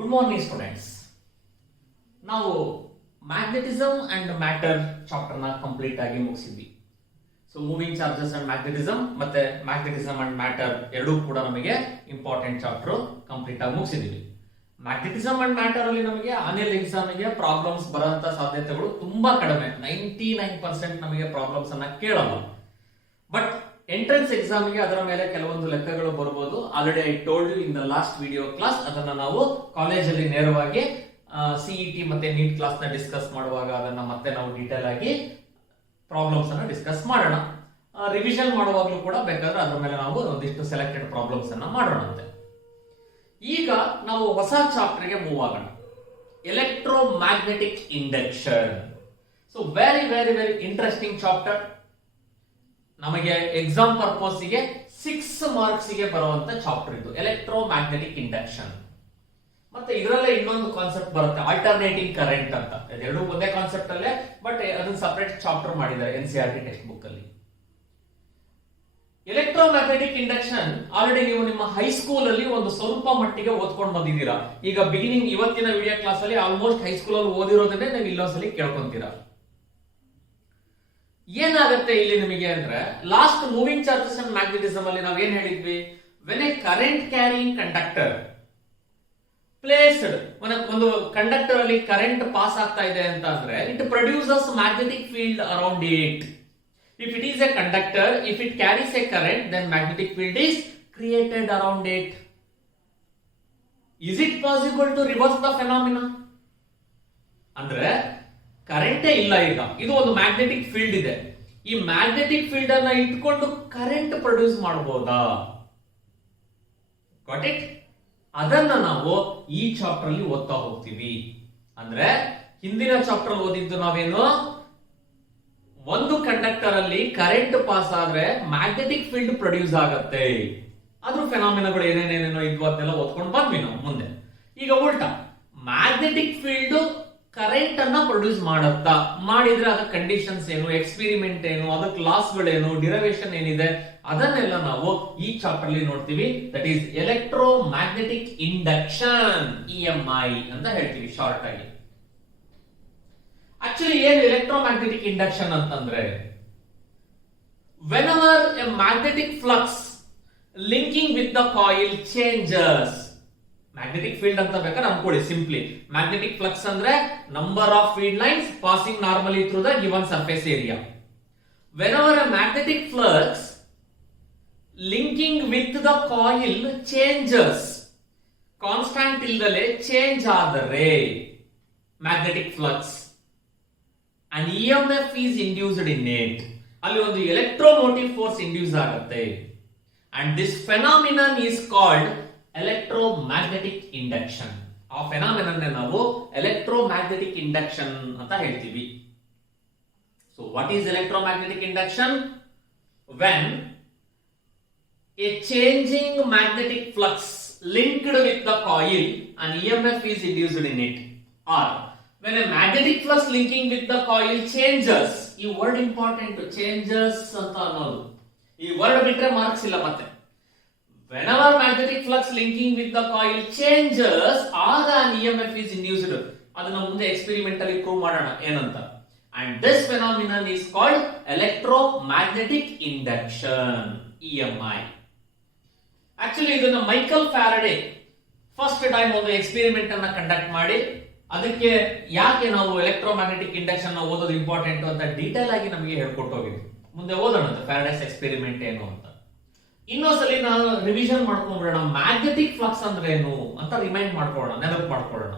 Good morning students. ನಾವು magnetism and matter chapter ನ complete ಆಗಿ ಮುಗಿಸಿದ್ವಿ. So moving charges and magnetism ಮತ್ತೆ ಮ್ಯಾಗ್ನೆಟಿಸಮ್ ಅಂಡ್ ಮ್ಯಾಟರ್ ಎರಡೂ ಕೂಡ ನಮಗೆ ಇಂಪಾರ್ಟೆಂಟ್ ಚಾಪ್ಟರ್ ಕಂಪ್ಲೀಟ್ ಆಗಿ ಮುಗಿಸಿದ್ವಿ. ಮ್ಯಾಗ್ನೆಟಿಸಮ್ ಅಂಡ್ ಮ್ಯಾಟರ್ ಅಲ್ಲಿ ನಮಗೆ ಆನ್ಯುವಲ್ ಎಕ್ಸಾಮ್ ಗೆ ಪ್ರಾಬ್ಲಮ್ಸ್ ಬರುವಂತ ಸಾಧ್ಯತೆಗಳು ತುಂಬಾ ಕಡಿಮೆ. 99% ನಮಗೆ ಪ್ರಾಬ್ಲಮ್ಸ್ ಅನ್ನ ಕೇಳಲ್ಲ. ಬಟ್ ಎಂಟ್ರೆನ್ಸ್ ಎಕ್ಸಾಮ್ ಗೆ ಅದರ ಮೇಲೆ ಕೆಲವೊಂದು ಲೆಕ್ಕಗಳು ಬರಬಹುದು. Already I told you in the last video class. ಅದನ್ನ ನಾವು ಕಾಲೇಜಲ್ಲಿ ನೇರವಾಗಿ ಸಿಇಟಿ ಮತ್ತೆ ನೀಟ್ ಕ್ಲಾಸ್ ನ ಡಿಸ್ಕಸ್ ಮಾಡುವಾಗ ಅದನ್ನ ಮತ್ತೆ ನಾವು ಡೀಟೇಲ್ ಆಗಿ ಪ್ರಾಬ್ಲಮ್ಸ್ ಅನ್ನ ಡಿಸ್ಕಸ್ ಮಾಡೋಣ. ರಿವಿಷನ್ ಮಾಡುವಾಗಲೂ ಕೂಡ ಬೇಕಾದ್ರೆ ಅದರ ಮೇಲೆ ನಾವು ಒಂದಿಷ್ಟು ಸೆಲೆಕ್ಟೆಡ್ ಪ್ರಾಬ್ಲಮ್ಸ್ ಅನ್ನ ಮಾಡೋಣಂತೆ. ಈಗ ನಾವು ಹೊಸ ಚಾಪ್ಟರ್ ಗೆ ಮೂವ್ ಆಗೋಣ. Electromagnetic induction. So very very very interesting chapter. ನಮಗೆ ಎಕ್ಸಾಮ್ ಪರ್ಪಸ್ ಗೆ 6 ಮಾರ್ಕ್ಸ್ ಗೆ ಬರುವಂತ ಚಾಪ್ಟರ್ ಇದು ಎಲೆಕ್ಟ್ರೋಮ್ಯಾಗ್ನೆಟಿಕ್ ಇಂಡಕ್ಷನ್. ಮತ್ತೆ ಇದರಲ್ಲೇ ಇನ್ನೊಂದು ಕಾನ್ಸೆಪ್ಟ್ ಬರುತ್ತೆ, ಆಲ್ಟರ್ನೇಟಿಂಗ್ ಕರೆಂಟ್ ಅಂತ. ಎರಡು ಒಂದೇ ಕಾನ್ಸೆಪ್ಟ್ ಅಲ್ಲೇ, ಬಟ್ ಅದನ್ನ ಸಪರೇಟ್ ಚಾಪ್ಟರ್ ಮಾಡಿದ್ದಾರೆ ಎನ್ಸಿಆರ್ಟಿ ಟೆಕ್ಸ್ಟ್ ಬುಕ್ ಅಲ್ಲಿ. ಎಲೆಕ್ಟ್ರೋಮ್ಯಾಗ್ನೆಟಿಕ್ ಇಂಡಕ್ಷನ್ ಆಲ್ರೆಡಿ ನೀವು ನಿಮ್ಮ ಹೈಸ್ಕೂಲ್ ಅಲ್ಲಿ ಒಂದು ಸ್ವಲ್ಪ ಮಟ್ಟಿಗೆ ಓದ್ಕೊಂಡು ಬಂದಿದ್ದೀರಾ. ಈಗ ಬಿಗಿನಿಂಗ್ ಇವತ್ತಿನ ವಿಡಿಯೋ ಕ್ಲಾಸ್ ಅಲ್ಲಿ ಆಲ್ಮೋಸ್ಟ್ ಹೈಸ್ಕೂಲ್ ಅಲ್ಲಿ ಓದಿರೋದನ್ನೇ ನೀವು ಇಲ್ಲೊಂದ್ಸಲಿ ಕೇಳ್ಕೊಂತೀರಾ. ಏನಾಗುತ್ತೆ ಇಲ್ಲಿ ನಿಮಗೆ ಅಂದ್ರೆ, last moving charges and magnetism ಅಲ್ಲಿ ನಾವು ಏನ್ ಹೇಳಿದ್ವಿ, when a current carrying conductor placed, ಒಂದು ಕಂಡಕ್ಟರ್ ಅಲ್ಲಿ ಕರೆಂಟ್ ಪಾಸ್ ಆಗ್ತಾ ಇದೆ ಅಂತ ಅಂದ್ರೆ it produces magnetic field around it. If it is a conductor, if it carries a current, then magnetic field is created around it. Is it possible to reverse the phenomena? ಅಂದ್ರೆ ಕರೆಂಟೇ ಇಲ್ಲ, ಈಗ ಇದು ಒಂದು magnetic field ಇದೆ. ಈ magnetic field ಅನ್ನ ಇಟ್ಕೊಂಡು current produce ಮಾಡಬಹುದಾ? Got it? ಅದನ್ನ ನಾವು ಈ ಚಾಪ್ಟರ್ ಅಲ್ಲಿ ಓದ್ತಾ ಹೋಗ್ತೀವಿ. ಅಂದ್ರೆ ಹಿಂದಿನ ಚಾಪ್ಟರ್ ಓದಿದ್ದು ನಾವೇನು, ಒಂದು ಕಂಡಕ್ಟರ್ ಅಲ್ಲಿ ಕರೆಂಟ್ ಪಾಸ್ ಆದ್ರೆ ಮ್ಯಾಗ್ನೆಟಿಕ್ ಫೀಲ್ಡ್ ಪ್ರೊಡ್ಯೂಸ್ ಆಗತ್ತೆ. ಅದ್ರ ಫೆನಾಮಿನಾಗಳು ಏನೇನೇನೇನೋ ಇದ್ವು ಅದನ್ನೆಲ್ಲ ಓದ್ಕೊಂಡು ಬಂದ್ವಿ ನಾವು ಮುಂದೆ. ಈಗ ಉಲ್ಟಾ, ಮ್ಯಾಗ್ನೆಟಿಕ್ ಫೀಲ್ಡ್ ಕರೆಂಟ್ ಅನ್ನ ಪ್ರೊಡ್ಯೂಸ್ ಮಾಡುತ್ತಾ, ಮಾಡಿದ್ರೆ ಅದರ ಕಂಡೀಷನ್ಸ್ ಏನು, ಎಕ್ಸ್ಪೆರಿಮೆಂಟ್ ಏನು, ಅದಕ್ಕೆ ಲಾಸ್ ಗಳೇನು, ಡಿರೈವೇಶನ್ ಏನಿದೆ, ಅದನ್ನೆಲ್ಲ ನಾವು ಈ ಚಾಪ್ಟರ್ ಅಲ್ಲಿ ನೋಡ್ತೀವಿ. That is electromagnetic induction, EMI ಅಂತ ಹೇಳ್ತೀವಿ ಶಾರ್ಟ್ ಆಗಿ. ಆಕ್ಚುಲಿ ಏನು ಎಲೆಕ್ಟ್ರೋಮ್ಯಾಗ್ನೆಟಿಕ್ ಇಂಡಕ್ಷನ್ ಅಂತಂದ್ರೆ, whenever a magnetic flux linking with the coil changes. Magnetic field ಅಂತ ಬೇಕಾದ್ರೆ ಅನ್ಕೊಳ್ಳಿ ಸಿಂಪ್ಲಿ. ಮ್ಯಾಗ್ನೆಟಿಕ್ ಫ್ಲಕ್ಸ್ ಅಂದ್ರೆ number of field lines passing normally through the given surface area. Whenever a magnetic flux linking with the coil changes, constant ಇಲ್ದಲೆ change ಆದರೆ magnetic flux, and EMF is induced in it. ಅಲ್ಲಿ ಒಂದು electromotive force induce ಆಗುತ್ತೆ. And this phenomenon is called electromagnetic induction. ಆ phenomenon ನಾವು electromagnetic induction ಅಂತ ಹೇಳ್ತೀವಿ. So what is electromagnetic induction? When A changing magnetic flux linked with the coil and EMF is induced in it, or when a magnetic flux linking with the coil changes. ಈ word important, changes ಅಂತ ಅನ್ನೋದು. ಈ word ಬಿಟ್ರೆ marks ಇಲ್ಲ ಮತ್ತೆ. whenever magnetic flux linking with the coil changes, ಆಗ an EMF is induced. ಅದನ್ನ ಮುಂದೆ ಎಕ್ಸ್ಪೆರಿಮೆಂಟ್ ಅಲ್ಲಿ ಪ್ರೂವ್ ಮಾಡೋಣ ಏನಂತ. and this phenomenon is called electromagnetic induction, EMI. Actually ಇದನ್ನ ಮೈಕಲ್ ಫ್ಯಾರಡೆ ಫಸ್ಟ್ ಟೈಮ್ ಒಂದು ಎಕ್ಸ್ಪೆರಿಮೆಂಟ್ ಅನ್ನ ಕಂಡಕ್ಟ್ ಮಾಡಿ, ಅದಕ್ಕೆ ಯಾಕೆ ನಾವು ಎಲೆಕ್ಟ್ರೋಮ್ಯಾಗ್ನೆಟಿಕ್ ಇಂಡಕ್ಷನ್ ಓದೋದು ಇಂಪಾರ್ಟೆಂಟ್ ಅಂತ ಡೀಟೇಲ್ ಆಗಿ ನಮಗೆ ಹೇಳ್ಕೊಟ್ಟು ಹೋಗಿದ್ವಿ. ಮುಂದೆ ಓದೋಣ ಫ್ಯಾರಡೆಸ್ ಎಕ್ಸ್ಪೆರಿಮೆಂಟ್ ಏನು ಅಂತ. ಇನ್ನೊಂದ್ಸಲಿ ನಾವು ರಿವಿಷನ್ ಮಾಡ್ಕೊಂಡ್ಬಿಡೋಣ, ಮ್ಯಾಗ್ನೆಟಿಕ್ ಫ್ಲಕ್ಸ್ ಅಂದ್ರೆ ಏನು ಅಂತ ರಿಮೈಂಡ್ ಮಾಡ್ಕೊಳ್ಳೋಣ, ನೆನಪು ಮಾಡ್ಕೊಳ್ಳೋಣ.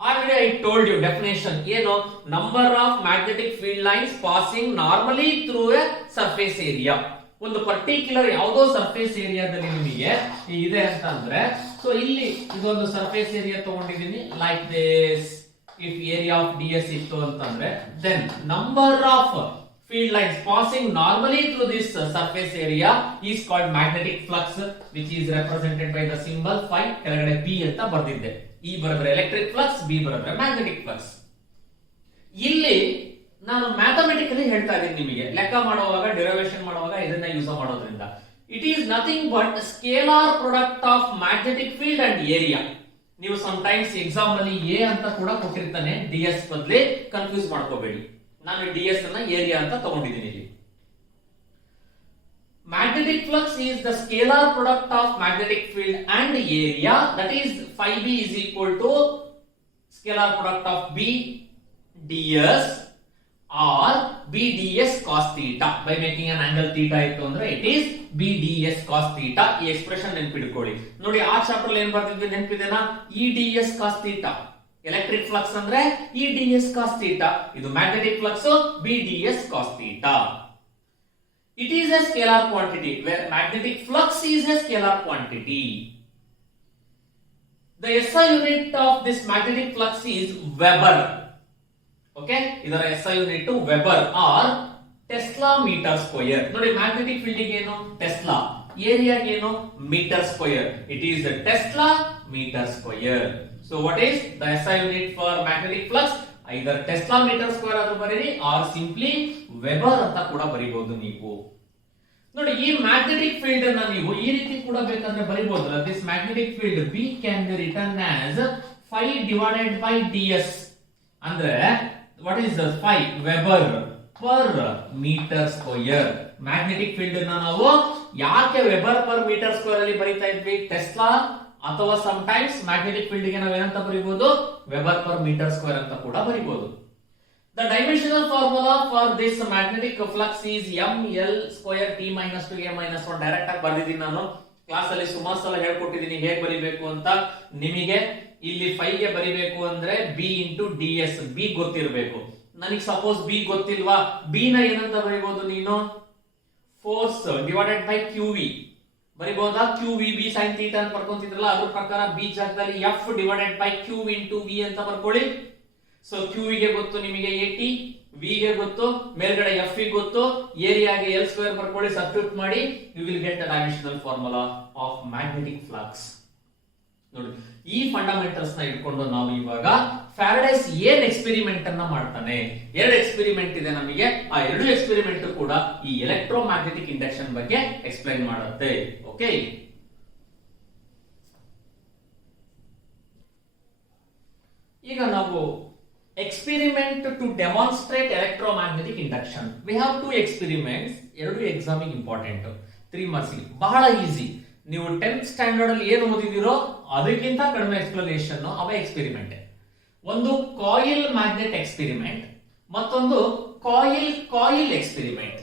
Already I told you definition ಏನು, number of magnetic field lines passing normally through a surface area. ಒಂದು ಪರ್ಟಿಕ್ಯುಲರ್ ಯಾವುದೋ ಸರ್ಫೇಸ್ ಏರಿಯಾದಲ್ಲಿ ನಿಮಗೆ ಇದೆ ಅಂತ ಅಂದ್ರೆ, ಸೊ ಇಲ್ಲಿ ಇದೊಂದು ಸರ್ಫೇಸ್ ಏರಿಯಾ ತಗೊಂಡಿದ್ದೀನಿ like this. If area of ds ಇತ್ತು ಅಂತಂದ್ರೆ, then number of field lines passing normally through this surface area is called magnetic flux, which is represented by the symbol phi. ಕೆಳಗಡೆ B ಅಂತ ಬರ್ದಿದ್ದೆ. E ಬರೆದ್ರೆ electric flux, B ಬರೆದ್ರೆ magnetic flux. ಇಲ್ಲಿ ನಾನು mathematically ಹೇಳ್ತಾ ಇದ್ದೀನಿ ನಿಮಗೆ, ಲೆಕ್ಕ ಮಾಡುವಾಗ ಡಿರೈವೇಶನ್ ಮಾಡುವಾಗ ಇದನ್ನ ಯೂಸ್ ಮಾಡೋದ್ರಿಂದ. It is nothing but scalar product of magnetic field and area. ನೀವು ಟೈಮ್ಸ್ ಎಕ್ಸಾಮ್ ಅಲ್ಲಿ ಎ ಅಂತ ಕೂಡ ಕೊಟ್ಟಿರ್ತಾನೆ, ds ಬದಲಿ, ಕನ್ಫ್ಯೂಸ್ ಮಾಡ್ಕೋಬೇಡಿ. ನಾನು ds ಅನ್ನ ಏರಿಯಾ ಅಂತ ತಗೊಂಡಿದ್ದೀನಿ ಇಲ್ಲಿ. Magnetic flux is the scalar product of magnetic field and area, that is phi b is equal to scalar product of b ds or b ds cos theta. By making an angle theta ಇತ್ತು ಅಂದ್ರೆ it is b ds cos theta. ಈ expression ನೆನಪಿಟ್ಕೊಳ್ಳಿ. ನೋಡಿ ಆ chapter ಏನ್ ಬರ್ತಿದ್ವಿ ನೆನಪಿದೆನಾ? e ds cos theta. Electric flux ಅಂದ್ರೆ e ds cos theta. ಇದು magnetic flux b ds cos theta. It is a scalar quantity where magnetic flux is a scalar quantity. The SI unit of this magnetic flux is Weber. Okay, ಇದರ SI unit Weber or Tesla meter square. ನೋಡಿ magnetic field ಗೆ ಏನು Tesla, area ಗೆ ಏನು meter square. It is a Tesla meter square. So what is the SI unit for magnetic flux? Either Tesla meter square ಆದ್ರೂ ಬರೀರಿ or simply Weber ಅಂತ ಕೂಡ ಬರೀಬಹುದು ನೀವು. ನೋಡಿ ಈ ಮ್ಯಾಗ್ನೆಟಿಕ್ ಫೀಲ್ಡ್ ಅನ್ನ ನೀವು ಈ ರೀತಿ ಕೂಡ ಬೇಕಂದ್ರೆ ಬರೀಬಹುದಲ್ಲ. This magnetic field B can be written as phi divided by ds. ಅಂದ್ರೆ what is the phi? Weber per meter square. Magnetic field ಅನ್ನ ನಾವು ಯಾಕೆ ವೆಬರ್ ಪರ್ ಮೀಟರ್ ಸ್ಕ್ವೇರ್ ಅಲ್ಲಿ ಬರೀತಾ ಇದ್ವಿ? ಟೆಸ್ಲಾ ಅಥವಾ ಸಮ್ ಟೈಮ್ಸ್ ಮ್ಯಾಗ್ನೆಟಿಕ್ ಫೀಲ್ಡ್ ಗೆ ನಾವು ಏನಂತ ಬರೀಬಹುದು? ವೆಬರ್ ಪರ್ ಮೀಟರ್ ಸ್ಕ್ವೇರ್ ಅಂತ ಕೂಡ ಬರೀಬಹುದು. The dimensional formula for this magnetic flux is ml square t minus 2 a minus 1. Direct ಆಗಿ ಬರ್ದಿದ್ದೀನಿ ನಾನು. ಕ್ಲಾಸ್ ಅಲ್ಲಿ ಸುಮಾರು ಸಲ ಹೇಳ್ಕೊಟ್ಟಿದ್ದೀನಿ ಹೇಗೆ ಬರಿಬೇಕು ಅಂತ. ನಿಮಗೆ ಇಲ್ಲಿ phi ಗೆ ಬರಿಬೇಕು ಅಂದ್ರೆ b into ds, b ಗೊತ್ತಿರಬೇಕು. ನನಗೆ ಸಪೋಸ್ b ಗೊತ್ತಿಲ್ವಾ, b ನ ಏನಂತ ಬರಿಬಹುದು ನೀನು? Force divided by qv ಬರಿಬಹುದಾ? qvb sin theta ಅಂತ ಬರ್ಕೊಂತಿದ್ರಲ್ಲ, ಅದ್ರ ಪ್ರಕಾರ b ಜಾಗದಲ್ಲಿ f divided by q into v ಅಂತ ಬರ್ಕೊಳ್ಳಿ. ಸೊ q ಗೆ ಗೊತ್ತು ನಿಮಗೆ 80, v ಗೆ ಗೊತ್ತು, ಮೇಲ್ಗಡೆ f ಗೆ ಗೊತ್ತು, ಏರಿಯಾಗೆ l ಸ್ಕ್ವೇರ್ ಬರ್ಕೊಳ್ಳಿ, ಸಬ್ಸ್ಟಿಟ್ಯೂಟ್ ಮಾಡಿ, you will get the dimensional formula of magnetic flux. ನೋಡಿ ಈ ಫಂಡಮೆಂಟಲ್ಸ್ ನ ಇಟ್ಕೊಂಡು ನಾವು ಇವಾಗ ಫ್ಯಾರಡೇಸ್ ಏನ್ ಎಕ್ಸ್ಪೆರಿಮೆಂಟ್ ಅನ್ನ ಮಾಡ್ತಾನೆ. ಎರಡು ಎಕ್ಸ್ಪೆರಿಮೆಂಟ್ ಇದೆ ನಮಗೆ. ಆ ಎರಡು ಎಕ್ಸ್ಪೆರಿಮೆಂಟ್ ಕೂಡ ಈ ಎಲೆಕ್ಟ್ರೋಮ್ಯಾಗ್ನೆಟಿಕ್ ಇಂಡಕ್ಷನ್ ಬಗ್ಗೆ ಎಕ್ಸ್ಪ್ಲೈನ್ ಮಾಡುತ್ತೆ. ಓಕೆ, ಈಗ ನಾವು experiment to demonstrate electromagnetic induction. We have two experiments. ಎರಡು ಎಕ್ಸಾಮಿಗೆ ಇಂಪಾರ್ಟೆಂಟ್, 3 ಮಾರ್ಕ್ಸ್ ಗೆ ಬಹಳ ಈಸಿ. ನೀವು 10th ಸ್ಟ್ಯಾಂಡರ್ಡ್ ಅಲ್ಲಿ ಏನು ಓದಿದಿರೋ ಅದಕ್ಕಿಂತ ಕಡಿಮೆ ಎಕ್ಸ್ಪ್ಲನೇಷನ್ ಅವೇ ಎಕ್ಸ್ಪೆರಿಮೆಂಟ್. ಒಂದು ಕಾಯಿಲ್ ಮ್ಯಾಗ್ನೆಟ್ ಎಕ್ಸ್ಪೆರಿಮೆಂಟ್, ಮತ್ತೊಂದು ಕಾಯಿಲ್ ಎಕ್ಸ್ಪೆರಿಮೆಂಟ್.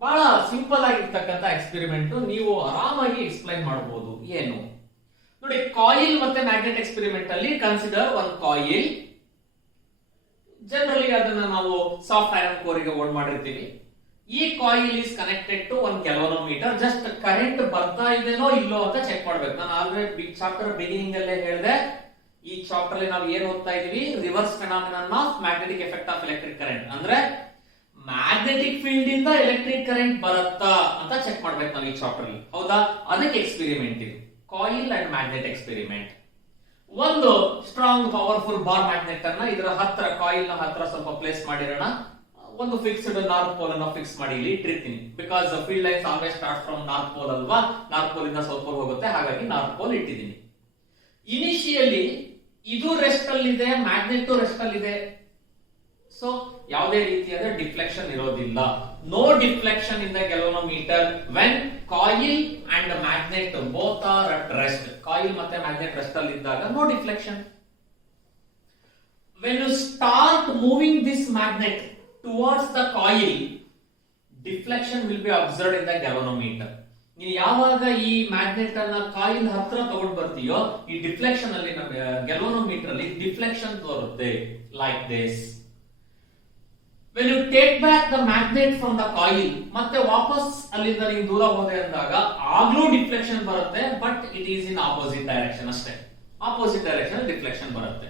ಬಹಳ ಸಿಂಪಲ್ ಆಗಿರ್ತಕ್ಕಂಥ ಎಕ್ಸ್ಪೆರಿಮೆಂಟ್, ನೀವು ಆರಾಮಾಗಿ ಎಕ್ಸ್ಪ್ಲೈನ್ ಮಾಡಬಹುದು. ಏನು ನೋಡಿ, ಕಾಯಿಲ್ ಮತ್ತೆ ಮ್ಯಾಗ್ನೆಟ್ ಎಕ್ಸ್ಪೆರಿಮೆಂಟ್ ಅಲ್ಲಿ ಕನ್ಸಿಡರ್ ಒನ್ ಕಾಯಿಲ್. ಜನರಲಿ ಅದನ್ನ ನಾವು ಸಾಫ್ಟ್ ಐರನ್ ಕೋರ್ ಗೆ ಓಡ್ ಮಾಡಿರ್ತೀವಿ. ಈ coil is connected to one galvanometer. Just current ಬರ್ತಾ ಇದೆನೋ ಇಲ್ಲೋ ಅಂತ ಚೆಕ್ ಮಾಡ್ಬೇಕು. ನಾನು ಆಲ್ರೆಡಿ ಚಾಪ್ಟರ್ ಬಿಗಿನಿಂಗ್ ಅಲ್ಲೇ ಹೇಳಿದೆ, ಈ ಚಾಪ್ಟರ್ ಅಲ್ಲಿ ನಾವು ಏನ್ ಓದ್ತಾ ಇದೀವಿ? Reverse phenomenon of magnetic effect of electric current. ಅಂದ್ರೆ ಮ್ಯಾಗ್ನೆಟಿಕ್ ಫೀಲ್ಡ್ ಇಂದ ಎಲೆಕ್ಟ್ರಿಕ್ ಕರೆಂಟ್ ಬರುತ್ತಾ ಅಂತ ಚೆಕ್ ಮಾಡ್ಬೇಕು ನಾವು ಈ ಚಾಪ್ಟರ್ ಅಲ್ಲಿ. ಹೌದಾ? ಅದಕ್ಕೆ ಎಕ್ಸ್ಪೆರಿಮೆಂಟ್ ಇದು, ಕಾಯಿಲ್ ಅಂಡ್ ಮ್ಯಾಗ್ನೆಟ್ ಎಕ್ಸ್ಪೆರಿಮೆಂಟ್. ಒಂದು ಸ್ಟ್ರಾಂಗ್ ಪವರ್ಫುಲ್ ಬಾರ್ ಮ್ಯಾಗ್ನೆಟ್ ಅನ್ನ ಇದರ ಹತ್ರ, ಕಾಯಿಲ್ ನ ಹತ್ರ ಸ್ವಲ್ಪ ಪ್ಲೇಸ್ ಮಾಡಿರೋಣ. ಒಂದು ಫಿಕ್ಸ್ಡ್ ನಾರ್ತ್ ಪೋಲ್ ಅನ್ನ ಫಿಕ್ಸ್ ಮಾಡಿ ಇಲ್ಲಿ ಇಟ್ಟಿರ್ತೀನಿ. Because field lines always start from north pole ಅಲ್ವಾ, ನಾರ್ತ್ ಪೋಲ್ ಇಂದ ಸೌತ್ ಪೋಲ್ ಹೋಗುತ್ತೆ, ಹಾಗಾಗಿ ನಾರ್ತ್ ಪೋಲ್ ಇಟ್ಟಿದ್ದೀನಿ. ಇನಿಷಿಯಲಿ ಇದು ರೆಸ್ಟ್ ಅಲ್ಲಿದೆ, ಮ್ಯಾಗ್ನೆಟ್ ರೆಸ್ಟ್ ಅಲ್ಲಿದೆ. ಸೊ ಯಾವುದೇ ರೀತಿಯಾದ ಡಿಫ್ಲೆಕ್ಷನ್ ಇರೋದಿಲ್ಲ. No deflection in the galvanometer when coil and magnet both are at rest. Coil ಮತ್ತೆ ಮ್ಯಾಗ್ನೆಟ್ ರೆಸ್ಟ್ ಅಲ್ಲಿ ಇದ್ದಾಗ no deflection. When you start moving this magnet towards the coil, deflection will be observed in the galvanometer. ನೀನು ಯಾವಾಗ ಈ magnet ಅನ್ನ coil ಹತ್ರ ತಗೊಂಡು ಬರ್ತೀಯೋ, ಈ ಡಿಫ್ಲೆಕ್ಷನ್ ಅಲ್ಲಿ ಗ್ಯಾಲೋನೋಮೀಟರ್ ಅಲ್ಲಿ ಡಿಫ್ಲೆಕ್ಷನ್ ತೋರುತ್ತೆ like this. When you take back the magnet from the coil, ಮತ್ತೆ ವಾಪಸ್ ಅಲ್ಲಿಂದ ನೀವು ದೂರ ಹೋದೆ ಅಂದಾಗ ಆಗ್ಲೂ ಡಿಫ್ಲೆಕ್ಷನ್ ಬರುತ್ತೆ, but it is in opposite direction ಅಷ್ಟೇ. ಆಪೋಸಿಟ್ ಡೈರೆಕ್ಷನ್ ಡಿಫ್ಲೆಕ್ಷನ್ ಬರುತ್ತೆ.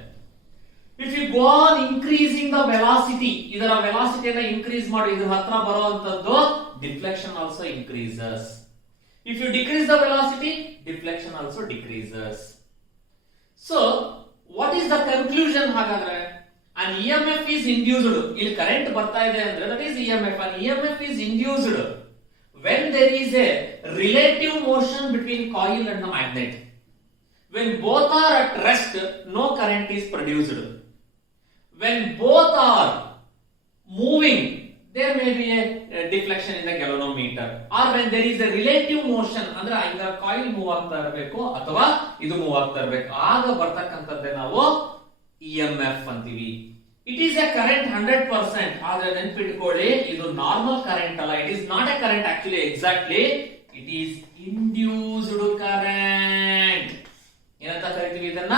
If you go on increasing the velocity, ಇದರ ವೆಲಾಸಿಟಿಯನ್ನ ಇನ್ಕ್ರೀಸ್ ಮಾಡಿ ಇದ್ರ ಹತ್ರ ಬರುವಂತದ್ದು, deflection also increases. If you decrease the velocity, deflection also decreases. So what is the conclusion? ಹಾಗಾದ್ರೆ an EMF is induced. ಇಲ್ಲಿ current ಬರ್ತಾ ಇದೆ ಅಂದ್ರೆ that is EMF. An EMF is induced when there is a relative motion between coil and the magnet. when both are at rest, no current is produced. When both are moving, there may be a deflection in the galvanometer, or when there is a relative motion, ಅಂದ್ರೆ ಈಗ coil move ಆಗ್ತಾ ಇರಬೇಕು ಅಥವಾ ಇದು move ಆಗ್ತಾ ಇರಬೇಕು, ಆಗ ಬರ್ತಕ್ಕಂಥದ್ದೇ ನಾವು EMF ಅಂತೀವಿ. ಇಟ್ ಈಸ್ ಎ ಕರೆಂಟ್ 100%, ಆದ್ರೆ ನೆನಪಿಟ್ಕೊಳ್ಳಿ ಇದು ನಾರ್ಮಲ್ ಕರೆಂಟ್ ಅಲ್ಲ, it is not A current actually, exactly it is induced current. ಏನಂತ ಕರಿತೀವಿ ಇದನ್ನ?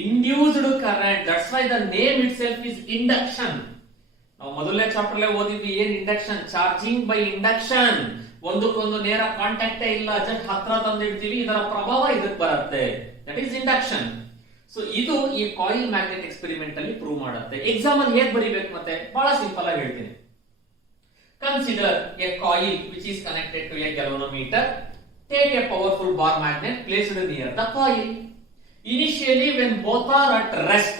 Induced current. That's why the name it self is induction. ನಾವು ಮೊದಲನೇ ಚಾಪ್ಟರ್ ಅಲ್ಲೇ ಓದಿದ್ವಿ ಏನ್ ಇಂಡಕ್ಷನ್, ಚಾರ್ಜಿಂಗ್ ಬೈ ಇಂಡಕ್ಷನ್. ಒಂದಕ್ಕೊಂದು ನೇರ ಕಾಂಟ್ಯಾಕ್ಟೇ ಇಲ್ಲ, ಜಸ್ಟ್ ಹತ್ರ ತಂದಿಡ್ತೀವಿ, ಇದರ ಪ್ರಭಾವ ಇದಕ್ಕೆ ಬರುತ್ತೆ, ದಟ್ ಈಸ್ ಇಂಡಕ್ಷನ್. ಸೊ ಇದು ಈ ಕಾಯಿಲ್ ಮ್ಯಾಗ್ನೆಟ್ ಎಕ್ಸ್ಪೆರಿಮೆಂಟ್ ಅಲ್ಲಿ ಪ್ರೂವ್ ಮಾಡುತ್ತೆ. ಎಕ್ಸಾಮ್ ಅಲ್ಲಿ ಹೇಗೆ ಬರೀಬೇಕು ಮತ್ತೆ ಬಹಳ ಸಿಂಪಲ್ ಆಗಿ ಹೇಳ್ತೀನಿ. Consider a coil which is connected to a galvanometer. Take a powerful bar magnet placed near the coil. Initially, when both are at rest,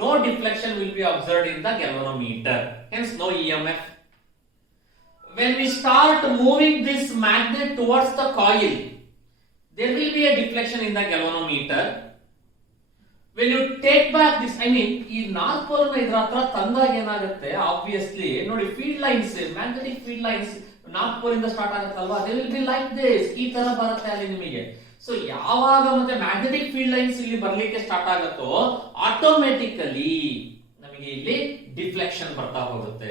no deflection will be observed in the galvanometer, hence no EMF. When we start moving this magnet towards the coil, there will be a deflection in the galvanometer. When you take back this, I mean, ಈ north pole ನ ಇದರ ಹತ್ರ ತಂದಾಗ ಏನಾಗುತ್ತೆ, obviously ನೋಡಿ field lines, magnetic field lines north pole ಇಂದ start ಆಗುತ್ತಲ್ವಾ, they will be like this, ಈ ತರ ಬರುತ್ತೆ ಅಲ್ಲಿ ನಿಮಗೆ. ಸೊ ಯಾವಾಗ ಮತ್ತೆ ಮ್ಯಾಗ್ನೆಟಿಕ್ ಫೀಲ್ಡ್ ಲೈನ್ಸ್ ಇಲ್ಲಿ ಬರ್ಲಿಕ್ಕೆ ಸ್ಟಾರ್ಟ್ ಆಗುತ್ತೋ ಆಟೋಮೆಟಿಕಲಿ ನಮಗೆ ಇಲ್ಲಿ ಡಿಫ್ಲೆಕ್ಷನ್ ಬರ್ತಾ ಹೋಗುತ್ತೆ.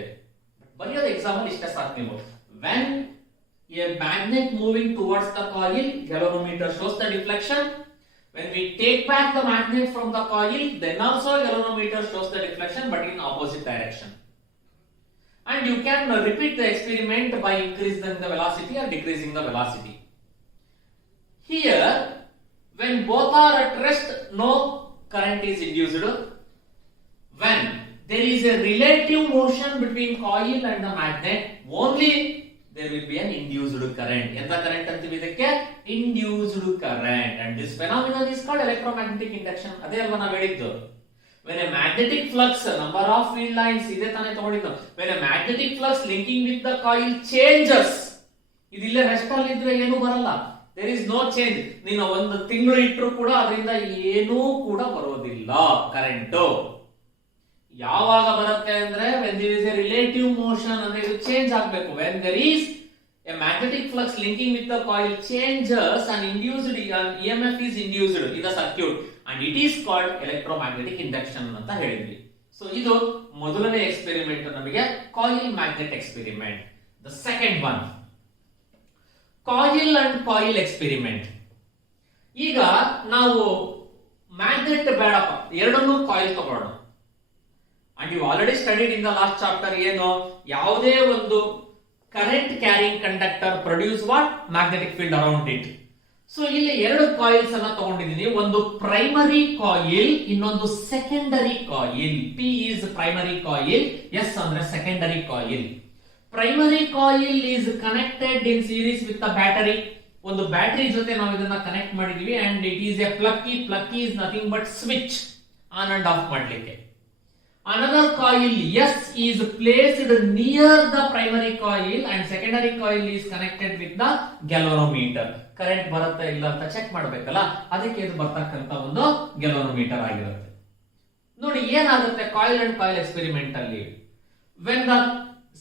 ಬರೆಯೋದು ಎಕ್ಸಾಂಪಲ್ ಇಷ್ಟೇ ಸಾಕು ನೀವು. When A magnet moving towards the coil, galvanometer shows the deflection. When we take back the magnet from the coil, then also galvanometer shows the deflection but in opposite direction. And you can repeat the experiment by increasing the velocity or decreasing the velocity. Here, when both are at rest, no current is induced. When there is a relative motion between coil and the magnet, only there will be an induced current. ಎಂತ current ಅಂತೀವಿ ಇದಕ್ಕೆ? Induced current. And this phenomenon is called electromagnetic induction. ಅದೇ ಅಲ್ವಾ ನಾವು ಹೇಳಿದ್ದು. When a magnetic flux, number of field lines, ಇದೇ ತಾನೇ ತಗೊಂಡಿದ್ದು. When a magnetic flux linking with the coil changes, ಇದಿಲ್ಲೇ ರೆಸ್ಟ್ ಅಲ್ಲಿ ಇದ್ರೆ ಏನು ಬರಲ್ಲ. There is no change. ನೀನು ಒಂದು ತಿಂಗಳು ಇಟ್ಟರು ಕೂಡ ಅದರಿಂದ ಏನೂ ಕೂಡ ಬರೋದಿಲ್ಲ ಕರೆಂಟ್. ಯಾವಾಗ ಬರುತ್ತೆ ಅಂದ್ರೆ when there is a relative motion, ಅಂದ್ರೆ ಇದು ಚೇಂಜ್ ಆಗಬೇಕು. When there is a magnetic flux linking with the coil changes and induced EMF is induced in the circuit and it is called electromagnetic induction ಅಂತ ಹೇಳಿದ್ವಿ. So ಇದು ಮೊದಲನೇ experiment ನಮಗೆ coil magnet experiment. The second one, coil and coil experiment. ಈಗ ನಾವು magnet ಬೇಡಪ್ಪ, ಎರಡನ್ನೂ coil ತಗೊಳ್ಳೋಣ. And you already studied in the last chapter ಏನು, ಯಾವುದೇ ಒಂದು current carrying conductor produce what magnetic field around it. So ಇಲ್ಲಿ ಎರಡು ಕಾಯಿಲ್ಸ್ ಅನ್ನ ತಗೊಂಡಿದ್ದೀನಿ, ಒಂದು ಪ್ರೈಮರಿ ಕಾಯಿಲ್, ಇನ್ನೊಂದು secondary coil. P is primary coil, S ಅಂದ್ರೆ secondary coil. Primary coil is connected in series with the battery. ಒಂದು battery ಜೊತೆ ನಾವು ಇದನ್ನ ಕನೆಕ್ಟ್ ಮಾಡಿದೀವಿ and it is a plug key. Plug key is nothing but switch on and off ಮಾಡ್ಲಿಕ್ಕೆ. Another coil S is placed near the primary coil and secondary coil is connected with the galvanometer. Current ಬರುತ್ತೆ ಇಲ್ಲ ಅಂತ check ಮಾಡಬೇಕಲ್ಲ, ಅದಕ್ಕೆ ಇದು ಬರ್ತಕ್ಕಂತ ಒಂದು galvanometer ಆಗಿರುತ್ತೆ. ನೋಡಿ ಏನಾಗುತ್ತೆ ಕಾಯಿಲ್ ಅಂಡ್ ಕಾಯಿಲ್ ಎಕ್ಸ್ಪೆರಿಮೆಂಟ್ ಅಲ್ಲಿ, when the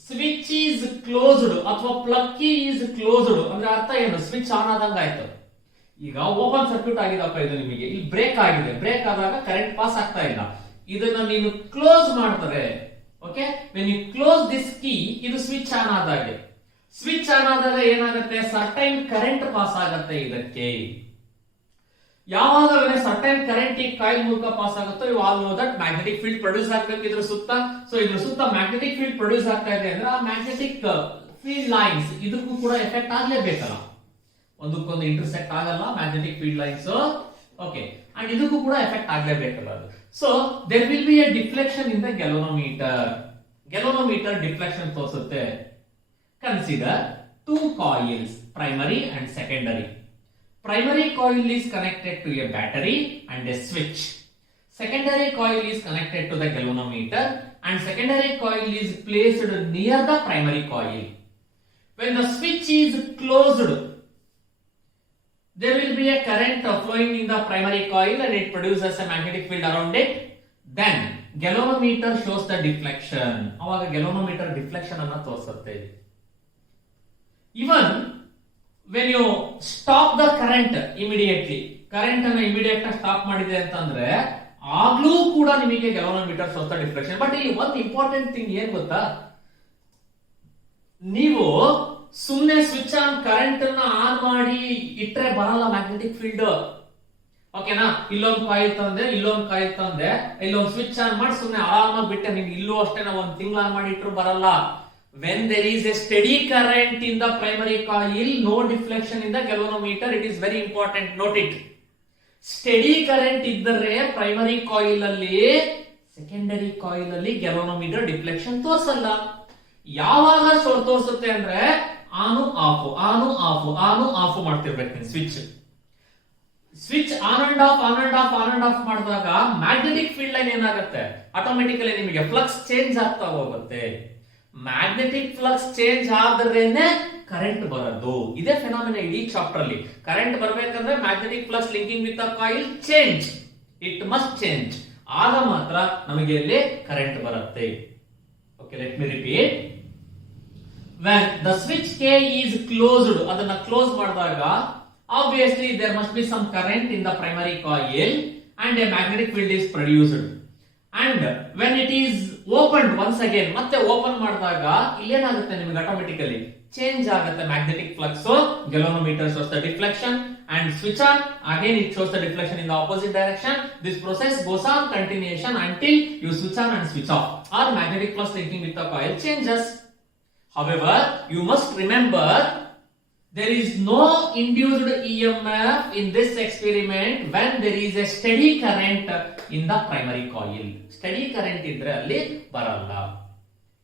switch is closed ಅಥವಾ ಪ್ಲಗ್ ಕೀ is closed ಅಂದ್ರೆ ಅರ್ಥ ಏನು, ಸ್ವಿಚ್ ಆನ್ ಆದಂಗ ಆಯ್ತು. ಈಗ ಓಪನ್ ಸರ್ಕ್ಯೂಟ್ ಆಗಿದಪ್ಪ ಇದು, ನಿಮಗೆ ಇಲ್ಲಿ ಬ್ರೇಕ್ ಆಗಿದೆ, ಬ್ರೇಕ್ ಆದಾಗ ಕರೆಂಟ್ ಪಾಸ್ ಆಗ್ತಾ ಇಲ್ಲ. ಇದನ್ನ ನೀನು ಕ್ಲೋಸ್ ಮಾಡ್ತಾರೆ, okay, when you close this key, ಇದು ಸ್ವಿಚ್ ಆನ್ ಆದಾಗೆ. ಸ್ವಿಚ್ ಆನ್ ಆದಾಗ ಏನಾಗುತ್ತೆ, ಸರ್ಟೈನ್ ಕರೆಂಟ್ ಪಾಸ್ ಆಗುತ್ತೆ ಇದಕ್ಕೆ. ಯಾವಾಗ ಸರ್ಟೈನ್ ಕರೆಂಟ್ ಈ ಕಾಯಿಲ್ ಮೂಲಕ ಪಾಸ್ ಆಗುತ್ತೋ, you all know that magnetic field produce ಆಗ್ಬೇಕು ಇದ್ರ ಸುತ್ತ. ಸೊ ಇದ್ರ ಸುತ್ತ ಮ್ಯಾಗ್ನೆಟಿಕ್ ಫೀಲ್ಡ್ ಪ್ರೊಡ್ಯೂಸ್ ಆಗ್ತಾ ಇದೆ ಅಂದ್ರೆ ಆ ಮ್ಯಾಗ್ನೆಟಿಕ್ ಫೀಲ್ಡ್ ಲೈನ್ಸ್ ಇದಕ್ಕೂ ಕೂಡ ಎಫೆಕ್ಟ್ ಆಗ್ಲೇಬೇಕಲ್ಲ, ಒಂದಕ್ಕೊಂದು ಇಂಟರ್ಸೆಕ್ಟ್ ಆಗಲ್ಲ magnetic field lines, okay, and ಇದಕ್ಕೂ ಕೂಡ ಎಫೆಕ್ಟ್ ಆಗ್ಲೇಬೇಕಲ್ಲ ಅದು. So there will be a deflection in the galvanometer. Galvanometer deflection ತೋರಿಸುತ್ತೆ. Consider two coils, primary and secondary. Primary coil is connected to a battery and a switch. Secondary coil is connected to the galvanometer and secondary coil is placed near the primary coil. When the switch is closed, there will be a current flowing in the primary coil and it produces a magnetic field around it. Then galvanometer shows the deflection. ಅವಾಗ galvanometer deflection ಅನ್ನು ತೋರಿಸುತ್ತೆ. Even when you stop the current immediately, current ಅನ್ನು immediate stop ಮಾಡಿದೆ ಅಂತಂದ್ರೆ ಆಗ್ಲೂ ಕೂಡ ನಿಮಗೆ galvanometer shows the deflection. But ಈ ಒಂದು ಇಂಪಾರ್ಟೆಂಟ್ ಥಿಂಗ್ ಏನ್ ಗೊತ್ತಾ, ನೀವು ಸುಮ್ಮನೆ ಸ್ವಿಚ್ ಆನ್ ಕರೆಂಟ್ ಅನ್ನ ಆನ್ ಮಾಡಿ ಇಟ್ರೆ ಬರಲ್ಲ ಮ್ಯಾಗ್ನೆಟಿಕ್ ಫೀಲ್ಡ್. ಓಕೆನಾ, ಇಲ್ಲೊಂದು ಕಾಯಿಲ್ ತಂದೆ, ಇಲ್ಲೊಂದು ಸ್ವಿಚ್ ಆನ್ ಮಾಡಿ ಸುಮ್ಮನೆ ಆರಾಮಾಗಿ ಬಿಟ್ಟೆ, ನಿಮ್ಗೆ ಇಲ್ಲೂ ಅಷ್ಟೇ ಒಂದ್ ತಿಂಗಳು ಆನ್ ಮಾಡಿ ಇಟ್ರು ಬರಲ್ಲ. when there is a steady current in the primary coil, no deflection in the galvanometer. It is very important, note it. steady current ಇದ್ದರೆ ಪ್ರೈಮರಿ ಕಾಯಿಲ್ ಅಲ್ಲಿ, ಸೆಕೆಂಡರಿ ಕಾಯಿಲ್ ಅಲ್ಲಿ galvanometer deflection ತೋರಿಸಲ್ಲ. ಯಾವಾಗ ತೋರಿಸುತ್ತೆ ಅಂದ್ರೆ ಆನು ಆಫ್ ಮಾಡ್ತಿರ್ಬೇಕು ನೀವು ಸ್ವಿಚ್ ಆನ್ ಅಂಡ್ ಆಫ್ ಮಾಡಿದಾಗ ಮ್ಯಾಗ್ನೆಟಿಕ್ ಫೀಲ್ಡ್ ಲೈನ್ ಏನಾಗುತ್ತೆ, ಆಟೋಮೆಟಿಕಲಿ ನಿಮಗೆ ಫ್ಲಕ್ಸ್ ಚೇಂಜ್ ಆಗ್ತಾ ಹೋಗುತ್ತೆ. ಮ್ಯಾಗ್ನೆಟಿಕ್ ಫ್ಲಕ್ಸ್ ಚೇಂಜ್ ಆದ್ರೇನೆ ಕರೆಂಟ್ ಬರೋದು. ಇದೇ ಫೆನಾಮಿನಾ ಇಡೀ ಚಾಪ್ಟರ್ ಅಲ್ಲಿ. ಕರೆಂಟ್ ಬರಬೇಕಂದ್ರೆ magnetic flux linking with the coil change, it must change, ಆಗ ಮಾತ್ರ ನಮಗೆ ಇಲ್ಲಿ ಕರೆಂಟ್ ಬರುತ್ತೆ. Okay, let me repeat. when the switch K is closed, ಅದನ್ನ ಕ್ಲೋಸ್ ಮಾಡಿದಾಗ obviously there must be some current in the primary coil and a magnetic field is produced. and when it is opened once again, ಮತ್ತೆ open ಮಾಡಿದಾಗ ಇಲ್ಲೇನಾಗುತ್ತೆ ನಿಮಗೆ automatically change ಆಗುತ್ತೆ magnetic flux. galvanometer shows the deflection and switch on, again it shows the deflection in the opposite direction. This process goes on continuation until you switch on and switch off, or magnetic flux linking with the coil changes. However, you must remember there is no induced EMF in this experiment when there is a steady current in the primary coil. Steady current ಇದ್ರೆ ಅಲ್ಲಿ ಬರಲ್ಲ.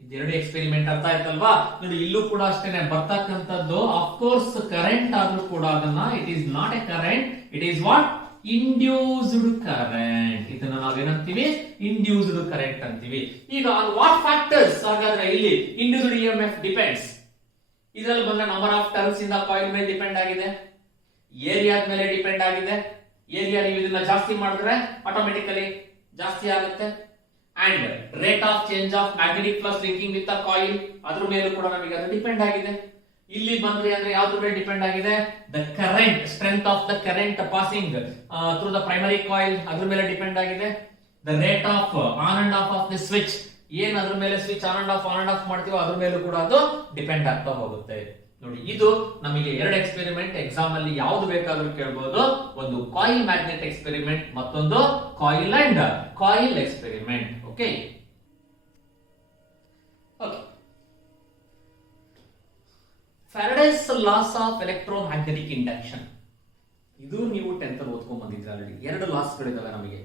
ಇದೆರಡು experiment ಅರ್ಥ ಆಯ್ತಲ್ವಾ? ನೋಡಿ, ಇಲ್ಲೂ ಕೂಡ ಅಷ್ಟೇನೆ ಬರ್ತಕ್ಕಂಥದ್ದು ಆಫ್ ಕೋರ್ಸ್ ಕರೆಂಟ್ ಆದ್ರೂ ಕೂಡ ಅದನ್ನ it is not A current, it is what, induced current. ಇದನ್ನ ನಾವೇನಂತೀವಿ, ಇಂಡ್ಯೂಸ್ಡ್ ಕರೆಂಟ್ ಅಂತೀವಿ. ಈಗ ಆನ್ ವಾಟ್ ಫ್ಯಾಕ್ಟರ್ಸ್ ಹಾಗಾದ್ರೆ ಇಲ್ಲಿ ಇಂಡ್ಯೂಸ್ಡ್ ಇಎಂಎಫ್ ಡಿಪೆಂಡ್ಸ್? ಇದರಲ್ಲಿ ಬಂದ್ರೆ number of turns in the coil ಮೇಲೆ ಡಿಪೆಂಡ್ ಆಗಿದೆ, ಏರಿಯಾದ ಮೇಲೆ ಡಿಪೆಂಡ್ ಆಗಿದೆ. ಏರಿಯಾ ನೀವು ಇದನ್ನ ಜಾಸ್ತಿ ಮಾಡಿದ್ರೆ ಆಟೋಮೆಟಿಕಲಿ ಜಾಸ್ತಿ ಆಗುತ್ತೆ. And rate of change of magnetic flux linking with the coil, ಅದ್ರ ಮೇಲೂ ಕೂಡ ನಮಗೆ ಅದು ಡಿಪೆಂಡ್ ಆಗಿದೆ. ಇಲ್ಲಿ ಬಂದ್ರೆ ಅಂದ್ರೆ ಯಾವ್ದ್ರ ಮೇಲೆ ಡಿಪೆಂಡ್ ಆಗಿದೆ, the current, strength of the current passing through the primary coil, ಅದ್ರ ಮೇಲೆ ಡಿಪೆಂಡ್ ಆಗಿದೆ. The rate of on and of the switch, ಏನ್ ಅದ್ರ ಮೇಲೆ ಸ್ವಿಚ್ ಆನ್ ಅಂಡ್ ಆಫ್ ಮಾಡ್ತೀವೋ ಅದ್ರ ಮೇಲೂ ಕೂಡ ಅದು ಡಿಪೆಂಡ್ ಆಗ್ತಾ ಹೋಗುತ್ತೆ. ನೋಡಿ, ಇದು ನಮಗೆ ಎರಡು ಎಕ್ಸ್ಪೆರಿಮೆಂಟ್ ಎಕ್ಸಾಮ್ ಅಲ್ಲಿ ಯಾವ್ದು ಬೇಕಾದ್ರೂ ಕೇಳಬಹುದು. ಒಂದು ಕಾಯಿಲ್ ಮ್ಯಾಗ್ನೆಟ್ ಎಕ್ಸ್ಪೆರಿಮೆಂಟ್, ಮತ್ತೊಂದು coil and coil experiment. Okay, Faraday's loss of electromagnetic induction. ಇದು ನೀವು 10th ಅಲ್ಲಿ ಓದ್ಕೊಂಡ್ ಬಂದಿದ್ರೆ ಆಲ್ರೆಡಿ. ಎರಡು ಲಾಸ್ ಗಳಿದಾವೆ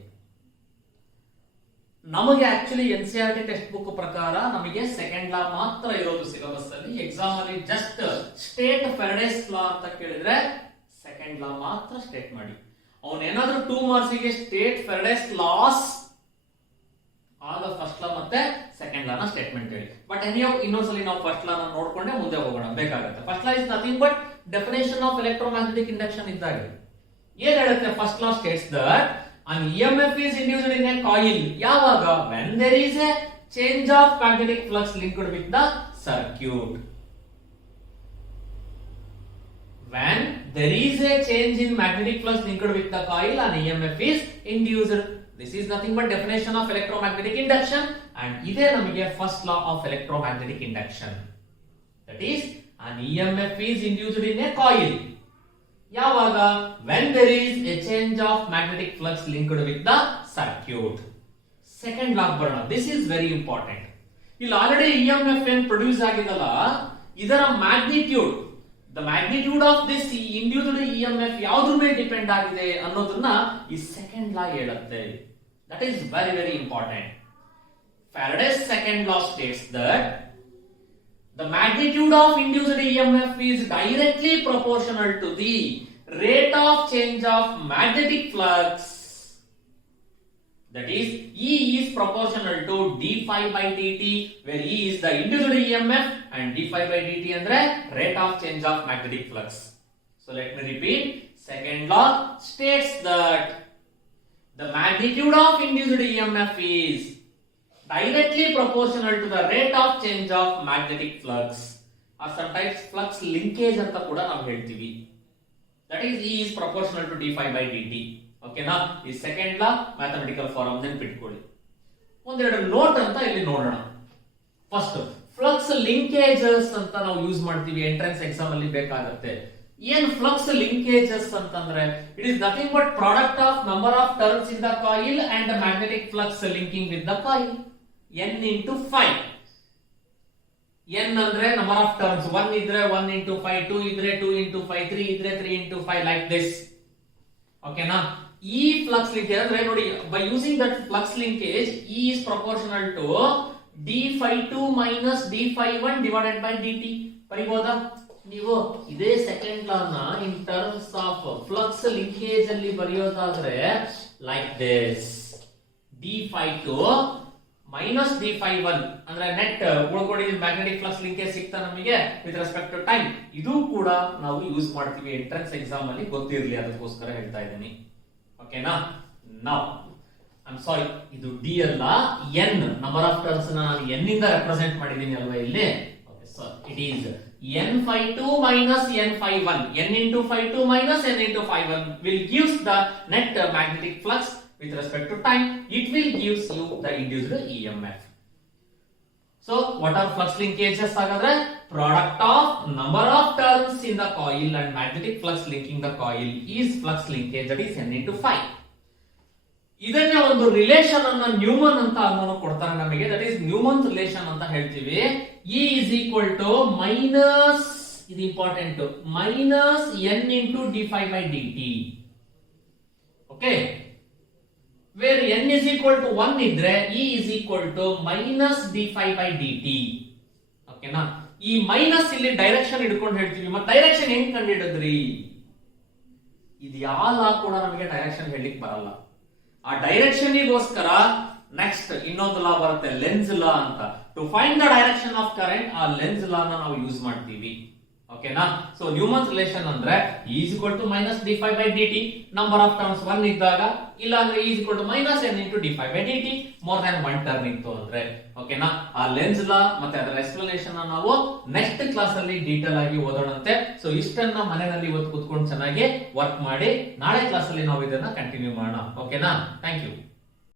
ನಮಗೆ ಆಕ್ಚುಲಿ ಎನ್ಸಿಆರ್ಟಿ ಟೆಕ್ಸ್ಟ್ ಬುಕ್ ಪ್ರಕಾರ ನಮಗೆ ಸೆಕೆಂಡ್ ಲಾ ಮಾತ್ರ ಇರೋದು ಸಿಲೆಬಸ್ ಅಲ್ಲಿ. ಎಕ್ಸಾಮ್ ಅಲ್ಲಿ ಜಸ್ಟ್ ಸ್ಟೇಟ್ ಫ್ಯಾರಡೇಸ್ ಲಾ ಅಂತ ಕೇಳಿದ್ರೆ ಸೆಕೆಂಡ್ ಲಾ ಮಾತ್ರ ಸ್ಟೇಟ್ ಮಾಡಿ. ಅವನೇನಾದ್ರೂ 2 ಮಾರ್ಕ್ಸ್ ಗೆ ಸ್ಟೇಟ್ ಫ್ಯಾರಡೇಸ್ ಲಾಸ್, ಆಗ ಫಸ್ಟ್ ಲಾ ಮತ್ತೆ ಸೆಕೆಂಡ್ ಲಾನ ಸ್ಟೇಟ್ಮೆಂಟ್ ಹೇಳಿ. ಬಟ್ ಎನಿಯೋ ಇನ್ನೊಂದ್ಸಲಿ ನಾವು ಫಸ್ಟ್ ಲಾನ ನೋಡ್ಕೊಂಡೆ ಮುಂದೆ ಹೋಗೋಣ, ಬೇಕಾಗುತ್ತೆ. First law is nothing but definition of electromagnetic induction ಇದ್ದಾಗ ಏನ್ ಹೇಳುತ್ತೆ, first law States that an EMF is induced in a coil. ಯಾವಾಗ? when there is a change of magnetic flux linked with the circuit. when there is a change in magnetic flux linked with the coil, an EMF is induced. This is nothing but definition of electromagnetic induction, and ide namige first law of electromagnetic induction. That is, an EMF is induced in a coil. ಯಾವಾಗ? when there is a change of magnetic flux linked with the circuit. Second law ಬರೋಣ. This is very important. ಇಲ್ಲಿ already EMF ಏನ್ produce ಆಗಿದಲ್ಲ, ಇದರ magnitude, the magnitude of this induced EMF ಯಾವ್ದ್ರ ಮೇಲೆ depend ಆಗಿದೆ ಅನ್ನೋದನ್ನ ಈ ಸೆಕೆಂಡ್ ಲಾ ಹೇಳುತ್ತೆ. That is very very important. Faraday's second law States that the magnitude of induced EMF is directly proportional to the rate of change of magnetic flux. That is, E is proportional to d phi by dt, where E is the induced EMF and d phi by dt andre rate of change of magnetic flux. So So let me repeat. Second law states that the magnitude of induced EMF is directly proportional to the rate of change of magnetic flux, or sometimes flux linkage ಅಂತ ಕೂಡ ನಾವು ಹೇಳ್ತೀವಿ. That is E is proportional to d phi by dt. ಓಕೆನಾ? ಈ second ಲಾ mathematical form ನೆನಪಿಟ್ಕೊಳ್ಳಿ. ಒಂದೆರಡು note ಅಂತ ಇಲ್ಲಿ ನೋಡೋಣ. ಫಸ್ಟ್ ಫ್ಲಕ್ಸ್ ಲಿಂಕೇಜಸ್ ಅಂತ ನಾವು ಯೂಸ್ ಮಾಡ್ತೀವಿ, ಎಂಟ್ರೆನ್ಸ್ ಎಕ್ಸಾಮ್ ಅಲ್ಲಿ ಬೇಕಾಗುತ್ತೆ. ಏನ್ ಫ್ಲಕ್ಸ್ ಲಿಂಕೇಜಸ್ ಅಂತಂದ್ರೆ it is nothing but product of number of turns in the coil and magnetic flux linking with the coil. n into 5. n ಅಂದ್ರೆ ನಂಬರ್ ಆಫ್ ಟರ್ನ್ಸ್, 1 ಇದ್ರೆ 1 into 5, 2 ಇದ್ರೆ 2 into 5, 3 ಇದ್ರೆ 3 into 5, like this. ಓಕೆನಾ? ಈ flux linkage ಅಂದ್ರೆ ನೋಡಿ, by using that flux linkage E is proportional to d phi 2 minus d phi 1 divided by dt. ಬರಿಬೋದಾ? ನೀವು ಇದೇ ಸೆಕೆಂಡ್ ಲಾ ನ in terms of flux linkage ಅಲ್ಲಿ ಬರೆಯೋದಾದ್ರೆ like this, d phi 2 minus d phi 1 ಅಂದ್ರೆ net ಉಳ್ಕೊಂಡಿದ್ದ magnetic flux linkage ಸಿಗ್ತಾ ನಮಗೆ ವಿತ್ ರೆಸ್ಪೆಕ್ಟ್ ಟು ಟೈಮ್. ಇದು ಕೂಡ ನಾವು ಯೂಸ್ ಮಾಡ್ತೀವಿ ಎಂಟ್ರೆನ್ಸ್ ಎಕ್ಸಾಮ್ ಅಲ್ಲಿ, ಗೊತ್ತಿರಲಿ ಅದಕ್ಕೋಸ್ಕರ ಹೇಳ್ತಾ ಇದ್ದೀನಿ. ಓಕೆನಾ? ನೌ ಐ ಆಮ್ ಸಾರಿ, ಇದು ಡಿ ಅಲ್ಲ, ಎನ್ ನಂಬರ್ ಆಫ್ ಟರ್ನ್ಸ್ ನಾನು ಎನ್ ಇಂದ ರೆಪ್ರೆಸೆಂಟ್ ಮಾಡಿದ್ದೀನಿ ಅಲ್ವಾ ಇಲ್ಲಿ. Okay sir, it is n phi 2 minus n phi 1. n into phi 2 minus n into phi 1 will gives the net magnetic flux with respect to time. It will gives you the induced EMF. So what are flux linkages hagadre? Product of number of turns in the coil and magnetic flux linking the coil is flux linkage, that is n into phi. ಇದನ್ನೇ ಒಂದು relation ಅನ್ನ Neumann ಅಂತ ಅನ್ನೋನು ಕೊಡ್ತಾರೆ ನಮಗೆ, that is Neumann relation ಅಂತ ಹೇಳ್ತೀವಿ. E is equal to minus, ಇದು important, minus n into d phi by dt. Okay, where n is equal to 1 ಇದ್ರೆ E is equal to minus d phi by dt. ಓಕೆನಾ? ಈ minus ಇಲ್ಲಿ direction ಹಿಡ್ಕೊಂಡು ಹೇಳ್ತೀವಿ. ಮತ್ತೆ ಡೈರೆಕ್ಷನ್ ಹೆಂಗ್ ಕಂಡುಹಿಡಿದ್ರಿ? ಇದು ಯಾವ ಲಾ ಕೂಡ ನಮಗೆ ಡೈರೆಕ್ಷನ್ ಹೇಳಲಿಕ್ಕೆ ಬರಲ್ಲ. ಆ ಡೈರೆಕ್ಷನ್ ಗೋಸ್ಕರ ನೆಕ್ಸ್ಟ್ ಇನ್ನೊಂದು ಲಾ ಬರುತ್ತೆ, ಲೆನ್ಸ್ ಲಾ ಅಂತ. To find the direction of current ಆ ಲೆನ್ಸ್ ಲಾ ನಾವು ಯೂಸ್ ಮಾಡ್ತೀವಿ. ಓಕೆನಾ? ಸೊ ನ್ಯೂಮನ್ ರಿಲೇಷನ್ ಅಂದ್ರೆ E is equal to minus d phi by dt, number of turns 1 ಇದ್ದಾಗ, ಇಲ್ಲ ಅಂದ್ರೆ E is equal to minus n into d phi by dt, more than 1 turn ಇತ್ತು ಅಂದ್ರೆ. ಓಕೆನಾ? ಆ ಲೆನ್ಸ್ ಲಾ ಮತ್ತೆ ಅದರ ಎಕ್ಸ್ಪ್ಲನೇಷನ್ ನಾವು ನೆಕ್ಸ್ಟ್ ಕ್ಲಾಸ್ ಅಲ್ಲಿ ಡೀಟೇಲ್ ಆಗಿ ಓದೋಣಂತೆ. ಸೊ ಇಷ್ಟನ್ನ ಮನೆಯಲ್ಲಿ ಇವತ್ತು ಕೂತ್ಕೊಂಡು ಚೆನ್ನಾಗಿ ವರ್ಕ್ ಮಾಡಿ, ನಾಳೆ ಕ್ಲಾಸ್ ಅಲ್ಲಿ ನಾವು ಇದನ್ನ ಕಂಟಿನ್ಯೂ ಮಾಡೋಣ. ಓಕೆನಾ? Thank you.